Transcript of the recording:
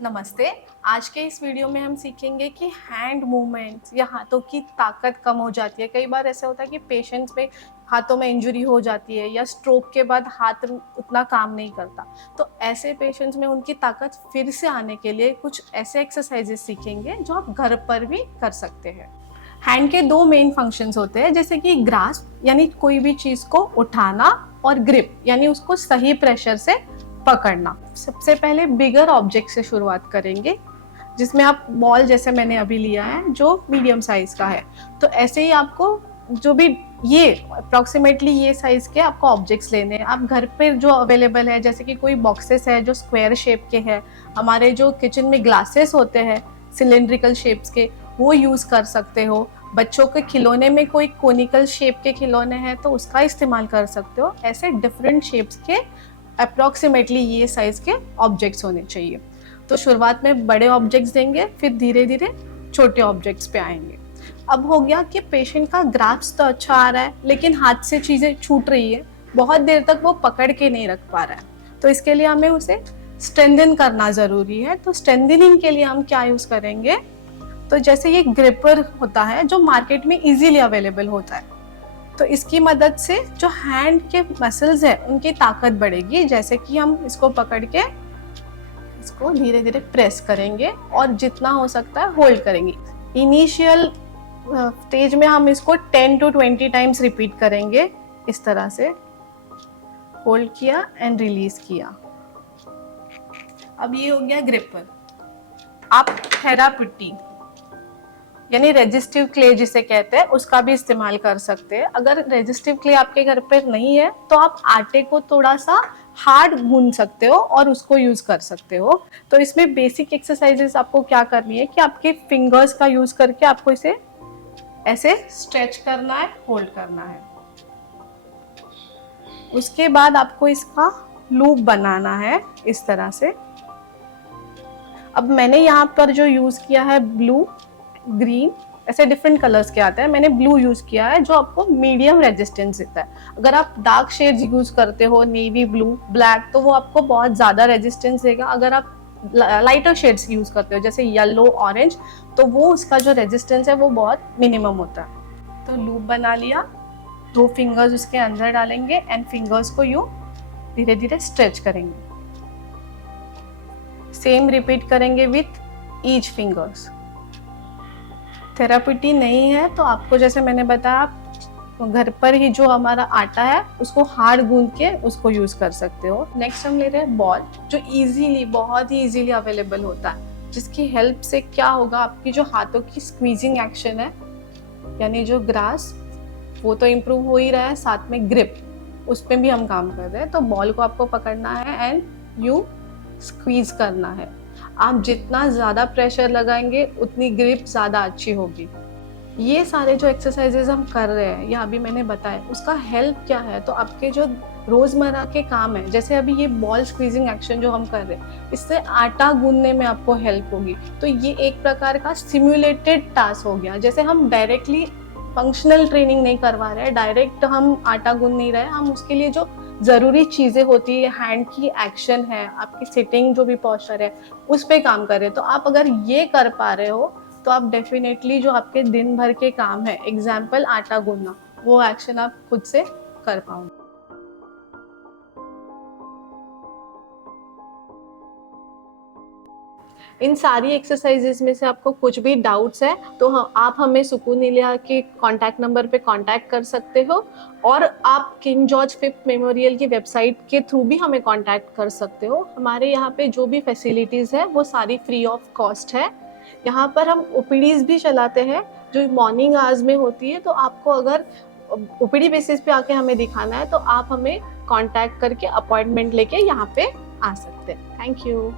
नमस्ते। आज के इस वीडियो में हम सीखेंगे कि हैंड मूवमेंट्स या हाथों की ताकत कम हो जाती है। कई बार ऐसा होता है कि पेशेंट्स में हाथों में इंजरी हो जाती है या स्ट्रोक के बाद हाथ उतना काम नहीं करता। तो ऐसे पेशेंट्स में उनकी ताकत फिर से आने के लिए कुछ ऐसे एक्सरसाइजेस सीखेंगे जो आप घर पर भी कर सकते हैं। हैंड के दो मेन फंक्शंस होते हैं, जैसे कि ग्रास्प यानी कोई भी चीज़ को उठाना और ग्रिप यानी उसको सही प्रेशर से पकड़ना। सबसे पहले बिगर ऑब्जेक्ट से शुरुआत करेंगे, जिसमें आप बॉल जैसे मैंने अभी लिया है जो मीडियम साइज का है। तो ऐसे ही आपको जो भी ये अप्रॉक्सीमेटली ये साइज के आपको ऑब्जेक्ट्स लेने हैं। आप घर पर जो अवेलेबल है, जैसे कि कोई बॉक्सेस है जो स्क्वायर शेप के हैं, हमारे जो किचन में ग्लासेस होते हैं सिलेंड्रिकल शेप्स के, वो यूज़ कर सकते हो। बच्चों के खिलौने में कोई कोनिकल शेप के खिलौने हैं तो उसका इस्तेमाल कर सकते हो। ऐसे डिफरेंट शेप्स के अप्रॉक्सीमेटली ये साइज़ के ऑब्जेक्ट्स होने चाहिए। तो शुरुआत में बड़े ऑब्जेक्ट्स देंगे, फिर धीरे धीरे छोटे ऑब्जेक्ट्स पे आएंगे। अब हो गया कि पेशेंट का ग्रास्प तो अच्छा आ रहा है, लेकिन हाथ से चीज़ें छूट रही है, बहुत देर तक वो पकड़ के नहीं रख पा रहा है। तो इसके लिए हमें उसे स्ट्रेंथन करना ज़रूरी है। तो स्ट्रेंथनिंग के लिए हम क्या यूज़ करेंगे, तो जैसे ये ग्रिपर होता है जो मार्केट में इजीली अवेलेबल होता है, तो इसकी मदद से जो हैंड के मसल्स है उनकी ताकत बढ़ेगी। जैसे कि हम इसको पकड़ के इसको धीरे धीरे प्रेस करेंगे और जितना हो सकता है होल्ड करेंगे। इनिशियल स्टेज में हम इसको 10 to 20 टाइम्स रिपीट करेंगे। इस तरह से होल्ड किया एंड रिलीज किया। अब ये हो गया ग्रिपर। आप थेरापिटी यानी रेजिस्टिव क्ले जिसे कहते हैं उसका भी इस्तेमाल कर सकते हैं। अगर रेजिस्टिव क्ले आपके घर पे नहीं है तो आप आटे को थोड़ा सा हार्ड गूंद सकते हो और उसको यूज कर सकते हो। तो इसमें बेसिक एक्सरसाइजेस आपको क्या करनी है कि आपके फिंगर्स का यूज करके आपको इसे ऐसे स्ट्रेच करना है, होल्ड करना है। उसके बाद आपको इसका लूप बनाना है इस तरह से। अब मैंने यहाँ पर जो यूज किया है ब्लू, ग्रीन, ऐसे डिफरेंट कलर्स के आते हैं। मैंने ब्लू यूज किया है जो आपको मीडियम रेजिस्टेंस देता है। अगर आप डार्क शेड्स यूज करते हो, नेवी ब्लू, ब्लैक, तो वो आपको बहुत ज़्यादा रेजिस्टेंस देगा। अगर आप लाइटर शेड्स यूज करते हो जैसे येलो, ऑरेंज, तो वो उसका जो रेजिस्टेंस है वो बहुत मिनिमम होता है। तो लूप बना लिया, दो फिंगर्स उसके अंदर डालेंगे एंड फिंगर्स को यूँ धीरे धीरे स्ट्रेच करेंगे। सेम रिपीट करेंगे विथ ईच फिंगर्स। थेरापिटी नहीं है तो आपको जैसे मैंने बताया, आप घर पर ही जो हमारा आटा है उसको हार्ड गूंद के उसको यूज कर सकते हो। नेक्स्ट हम ले रहे हैं बॉल, जो इजीली, बहुत ही इजीली अवेलेबल होता है, जिसकी हेल्प से क्या होगा, आपकी जो हाथों की स्क्वीजिंग एक्शन है यानी जो ग्रास, वो तो इम्प्रूव हो ही रहा है, साथ में ग्रिप उस पर भी हम काम कर रहे हैं। तो बॉल को आपको पकड़ना है एंड यू स्क्वीज करना है। आप जितना ज़्यादा प्रेशर लगाएंगे उतनी ग्रिप ज़्यादा अच्छी होगी। ये सारे जो एक्सरसाइजेज हम कर रहे हैं या अभी मैंने बताया, उसका हेल्प क्या है, तो आपके जो रोज़मर्रा के काम है, जैसे अभी ये बॉल स्क्वीजिंग एक्शन जो हम कर रहे हैं, इससे आटा गूंदने में आपको हेल्प होगी। तो ये एक प्रकार का सिम्युलेटेड टास्क हो गया। जैसे हम डायरेक्टली फंक्शनल ट्रेनिंग नहीं करवा रहे हैं, डायरेक्ट हम आटा गूंद नहीं रहे हैं, हम उसके लिए जो ज़रूरी चीज़ें होती है, हैंड की एक्शन है, आपकी सिटिंग जो भी पोस्चर है, उस पर काम कर रहे हैं। तो आप अगर ये कर पा रहे हो तो आप डेफिनेटली जो आपके दिन भर के काम है, एग्जाम्पल आटा गूंदना, वो एक्शन आप खुद से कर पाओगे। इन सारी एक्सरसाइजेस में से आपको कुछ भी डाउट्स है तो आप हमें सुकून इलिया के कॉन्टैक्ट नंबर पे कॉन्टैक्ट कर सकते हो, और आप किंग जॉर्ज फिफ्थ मेमोरियल की वेबसाइट के थ्रू भी हमें कॉन्टैक्ट कर सकते हो। हमारे यहाँ पे जो भी फैसिलिटीज़ है वो सारी फ्री ऑफ कॉस्ट है। यहाँ पर हम ओपीडीज भी चलाते हैं जो मॉर्निंग आवर्स में होती है। तो आपको अगर ओपीडी बेसिस पे आके हमें दिखाना है तो आप हमें कॉन्टैक्ट करके अपॉइंटमेंट लेके यहाँ पे आ सकते हैं। Thank you.